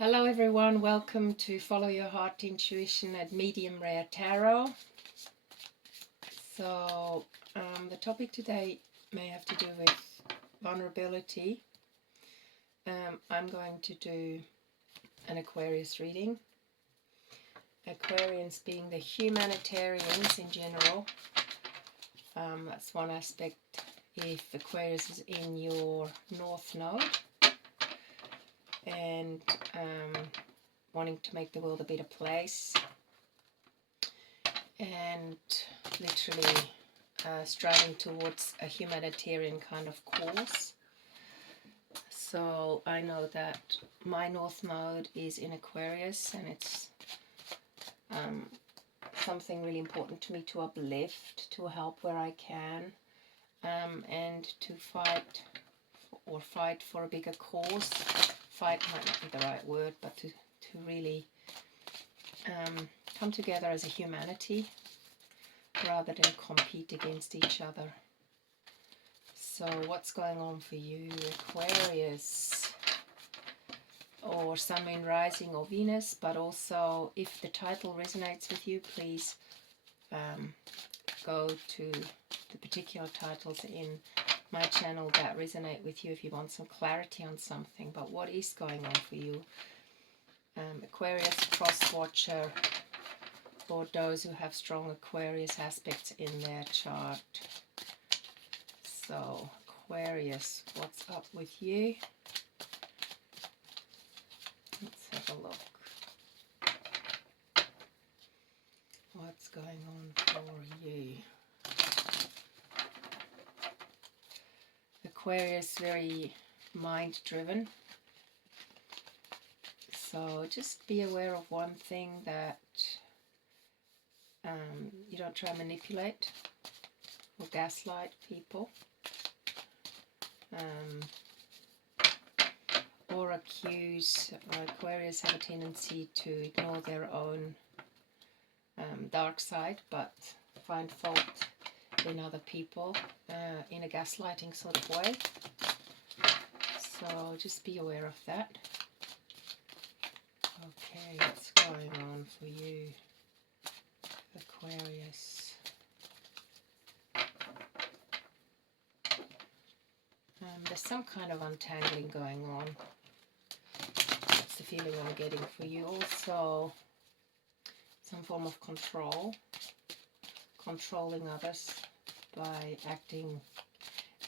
Hello everyone, welcome to Follow Your Heart Intuition at Medium Rare Tarot. So the topic today may have to do with vulnerability. I'm going to do an Aquarius reading. Aquarians being the humanitarians in general. That's one aspect if Aquarius is in your North Node. And wanting to make the world a better place, and literally striving towards a humanitarian kind of cause. So I know that my North Node is in Aquarius, and it's something really important to me to uplift, to help where I can, and to fight for a bigger cause. Fight might not be the right word, but to really come together as a humanity rather than compete against each other. So what's going on for you, Aquarius, or Sun, Moon, Rising, or Venus? But also, if the title resonates with you, please go to the particular titles in my channel that resonate with you if you want some clarity on something. But what is going on for you, Aquarius, cross watcher, for those who have strong Aquarius aspects in their chart? So Aquarius, what's up with you? Let's have a look. What's going on for you? Aquarius, very mind driven. So just be aware of one thing, that you don't try and manipulate or gaslight people, or accuse. Aquarius have a tendency to ignore their own dark side, but find fault in other people in a gaslighting sort of way. So just be aware of that. Okay, what's going on for you, Aquarius? There's some kind of untangling going on. That's the feeling I'm getting for you. Also, some form of control, controlling others by acting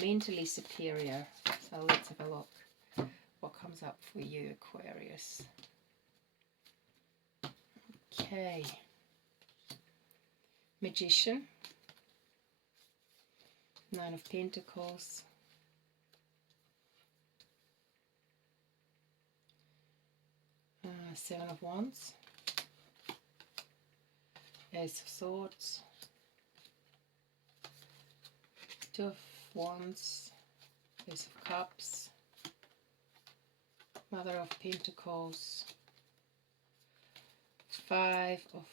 mentally superior. So let's have a look what comes up for you, Aquarius. Okay, Magician, Nine of Pentacles, Seven of Wands, Ace of Swords, Two of Wands, Ace of Cups, Mother of Pentacles, Five of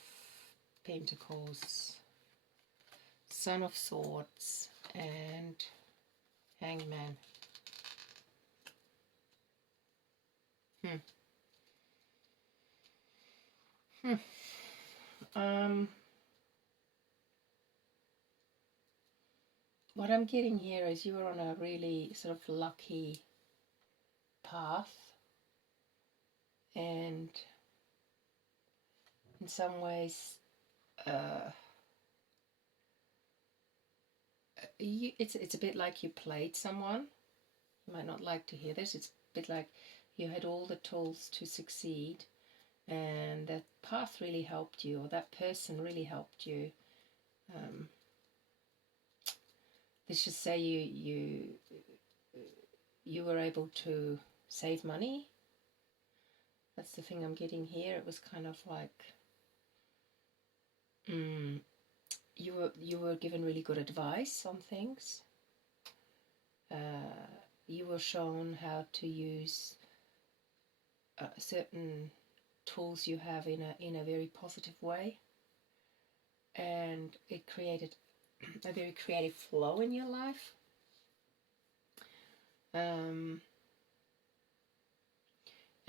Pentacles, Son of Swords, and Hangman. What I'm getting here is you are on a really sort of lucky path, and in some ways it's a bit like you played someone. You might not like to hear this. It's a bit like you had all the tools to succeed, and that path really helped you, or that person really helped you. Let's just say you were able to save money. That's the thing I'm getting here. It was kind of like you were given really good advice on things. You were shown how to use certain tools you have in a very positive way, and it created a very creative flow in your life.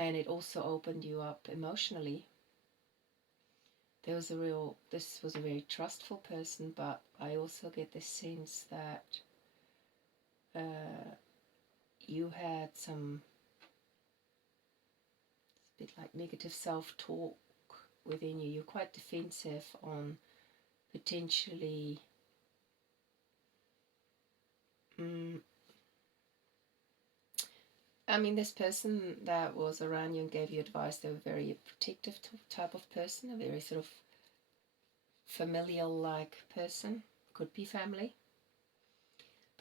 And it also opened you up emotionally. This was a very trustful person, but I also get this sense that you had some, it's a bit like negative self-talk within you. You're quite defensive on potentially I mean, this person that was around you and gave you advice, they were a very protective type of person, a very sort of familial-like person, could be family.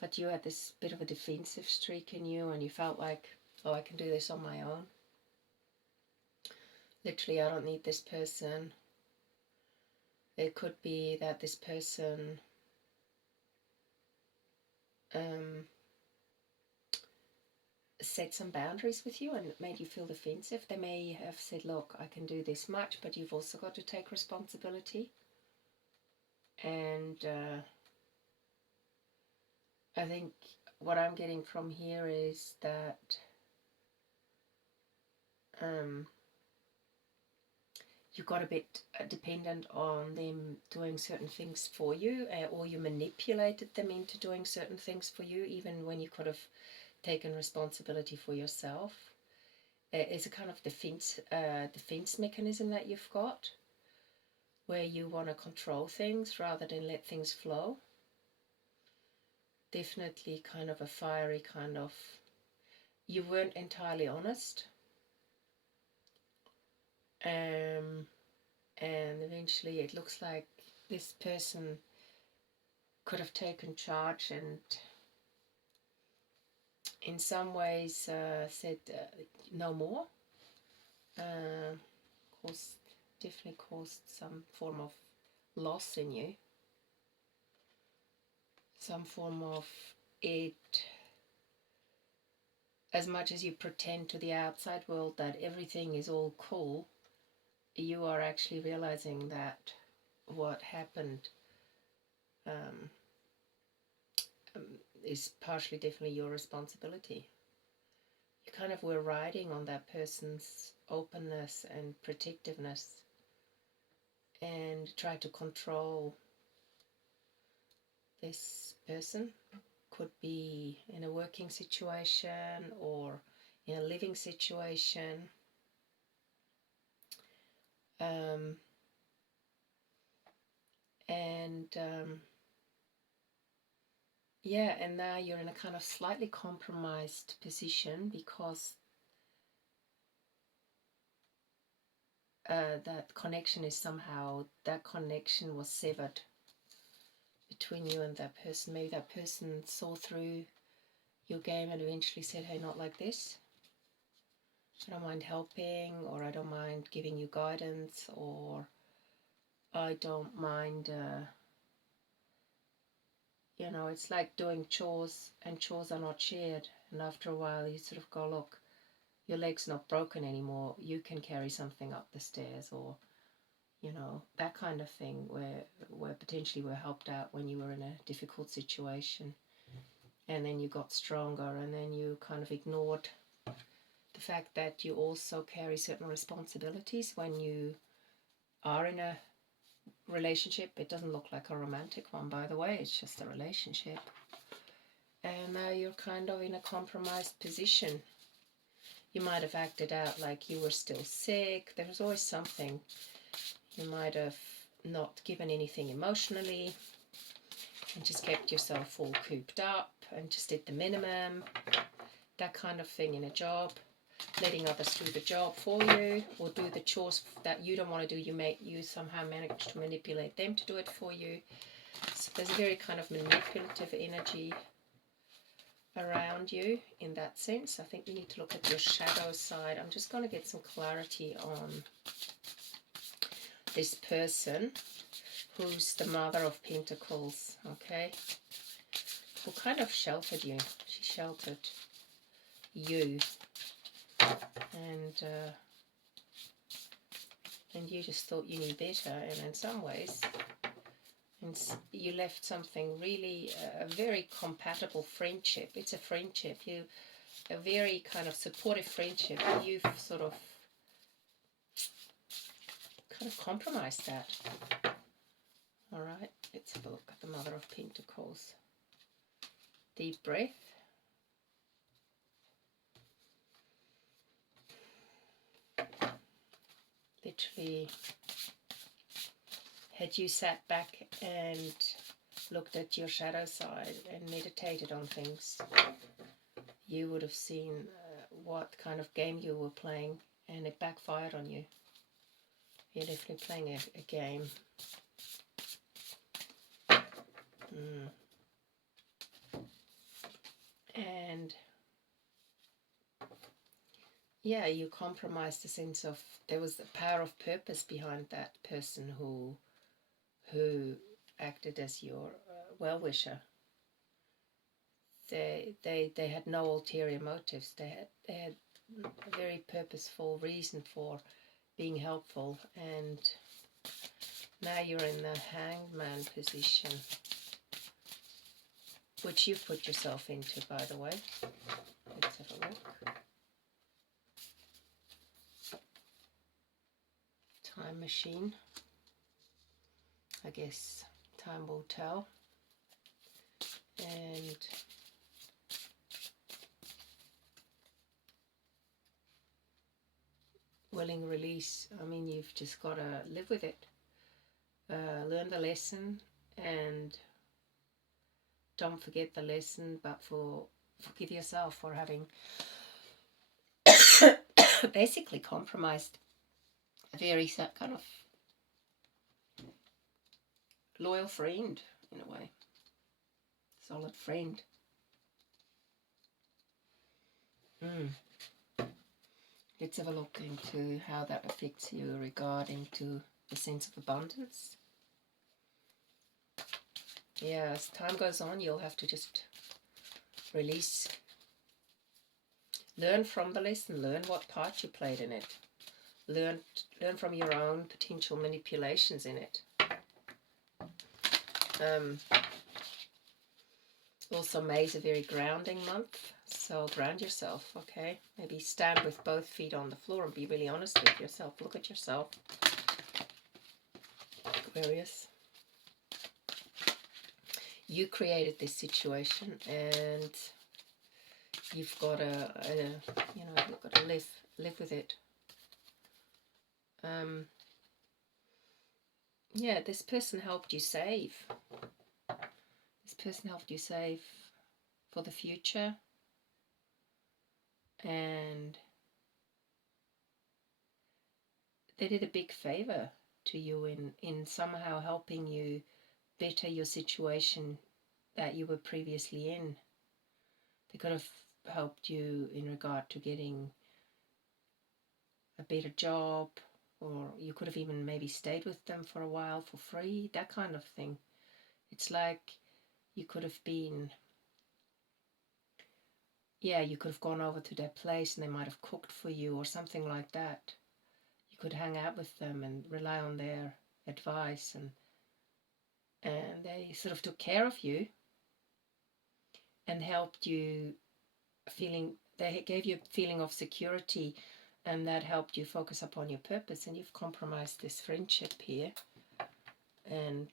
But you had this bit of a defensive streak in you, and you felt like, oh, I can do this on my own. Literally, I don't need this person. It could be that this person set some boundaries with you and made you feel defensive. They may have said, look, I can do this much, but you've also got to take responsibility. And I think what I'm getting from here is that you got a bit dependent on them doing certain things for you, or you manipulated them into doing certain things for you, even when you could have taken responsibility for yourself. It's a kind of defense mechanism that you've got, where you want to control things rather than let things flow. Definitely kind of a fiery kind of, you weren't entirely honest. And eventually it looks like this person could have taken charge and in some ways said no more. Definitely caused some form of loss in you. Some form of it, as much as you pretend to the outside world that everything is all cool, you are actually realizing that what happened is partially definitely your responsibility. You kind of were riding on that person's openness and protectiveness and tried to control this person. Could be in a working situation or in a living situation. Yeah, and now you're in a kind of slightly compromised position because that connection was severed between you and that person. Maybe that person saw through your game and eventually said, hey, not like this. I don't mind helping, or I don't mind giving you guidance, or I don't mind, it's like doing chores, and chores are not shared. And after a while you sort of go, look, your leg's not broken anymore, you can carry something up the stairs, or that kind of thing, where potentially we're helped out when you were in a difficult situation, and then you got stronger, and then you kind of ignored the fact that you also carry certain responsibilities when you are in a relationship. It doesn't look like a romantic one, by the way, it's just a relationship. And now you're kind of in a compromised position. You might have acted out like you were still sick. There was always something. You might have not given anything emotionally and just kept yourself all cooped up and just did the minimum. That kind of thing in a job. Letting others do the job for you, or do the chores that you don't want to do. You somehow manage to manipulate them to do it for you. So there's a very kind of manipulative energy around you in that sense. I think you need to look at your shadow side. I'm just going to get some clarity on this person who's the Mother of Pentacles, okay? Who kind of sheltered you. She sheltered you. And you just thought you knew better, and in some ways you left something really, a very compatible friendship. It's a friendship. a very kind of supportive friendship, you've sort of kind of compromised that. All right, let's have a look at the Mother of Pentacles. Deep breath. Literally, had you sat back and looked at your shadow side and meditated on things, you would have seen what kind of game you were playing, and it backfired on you. You're definitely playing a game. And yeah, you compromised the sense of, there was the power of purpose behind that person who acted as your well-wisher. They had no ulterior motives. They had a very purposeful reason for being helpful, and now you're in the Hangman position, which you've put yourself into, by the way. Let's have a look. Time machine. I guess time will tell. And willing release. I mean, you've just got to live with it. Learn the lesson, and don't forget the lesson, but forgive yourself for having basically compromised a very kind of loyal friend, in a way. Solid friend. Let's have a look into how that affects you regarding to the sense of abundance. Yeah, as time goes on, you'll have to just release. Learn from the lesson. Learn what part you played in it. Learn from your own potential manipulations in it. Also, May is a very grounding month, so ground yourself, okay? Maybe stand with both feet on the floor and be really honest with yourself. Look at yourself, Aquarius. You created this situation, and you've got to, you've got to live with it. Yeah, this person helped you save. This person helped you save for the future, and they did a big favor to you in somehow helping you better your situation that you were previously in. They could have helped you in regard to getting a better job, or you could have even maybe stayed with them for a while for free, that kind of thing. It's like you could have been, yeah, you could have gone over to their place and they might have cooked for you or something like that. You could hang out with them and rely on their advice, and they sort of took care of you and helped you feeling, they gave you a feeling of security, and that helped you focus upon your purpose. And you've compromised this friendship here, and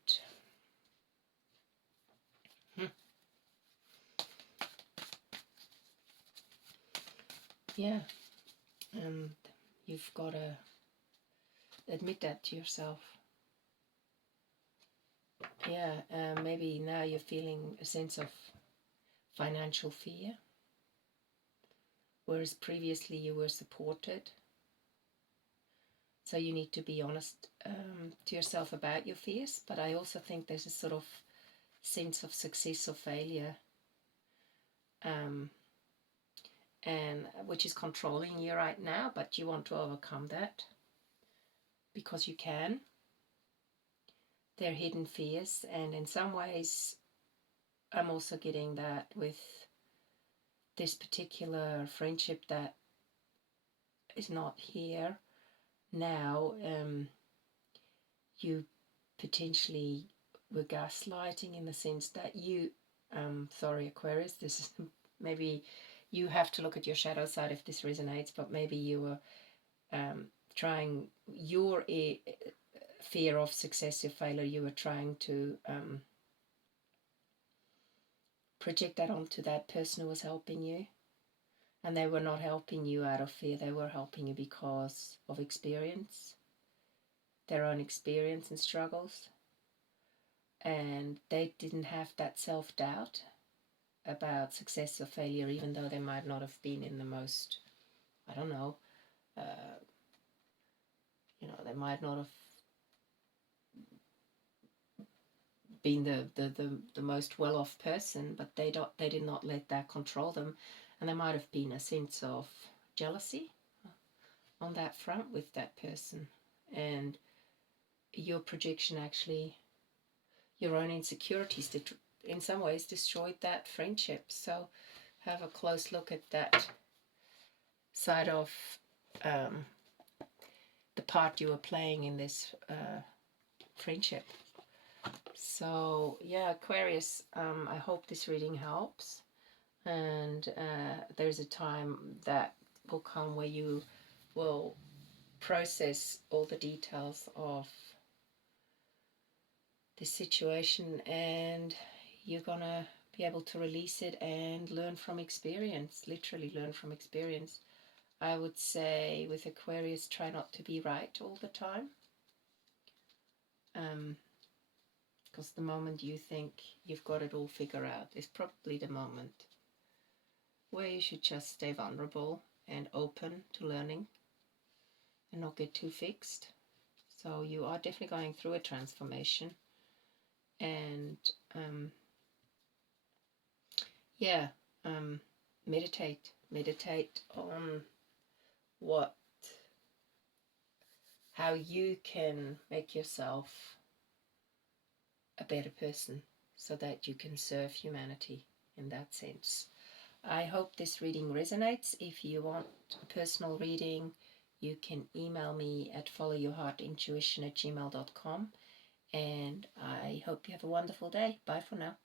yeah, and you've got to admit that to yourself. Yeah, maybe now you're feeling a sense of financial fear, whereas previously you were supported. So you need to be honest to yourself about your fears, but I also think there's a sort of sense of success or failure, and which is controlling you right now, but you want to overcome that because you can. They're hidden fears, and in some ways I'm also getting that with this particular friendship that is not here now. You potentially were gaslighting, in the sense that you, sorry Aquarius, this is maybe you have to look at your shadow side if this resonates, but maybe you were trying your fear of success or failure, you were trying to project that onto that person who was helping you. And they were not helping you out of fear, they were helping you because of experience, their own experience and struggles. And they didn't have that self-doubt about success or failure, even though they might not have been in the most, I don't know, they might not have been the most well-off person, but they did not let that control them. And there might have been a sense of jealousy on that front with that person. And your projection actually, your own insecurities, in some ways destroyed that friendship. So have a close look at that side of the part you were playing in this friendship. So yeah, Aquarius, I hope this reading helps. And there's a time that will come where you will process all the details of this situation, and you're gonna be able to release it and learn from experience, literally learn from experience. I would say with Aquarius, try not to be right all the time, because the moment you think you've got it all figured out is probably the moment where you should just stay vulnerable and open to learning and not get too fixed. So you are definitely going through a transformation, and meditate on how you can make yourself a better person so that you can serve humanity in that sense. I hope this reading resonates. If you want a personal reading, you can email me at followyourheartintuition@gmail.com. And I hope you have a wonderful day. Bye for now.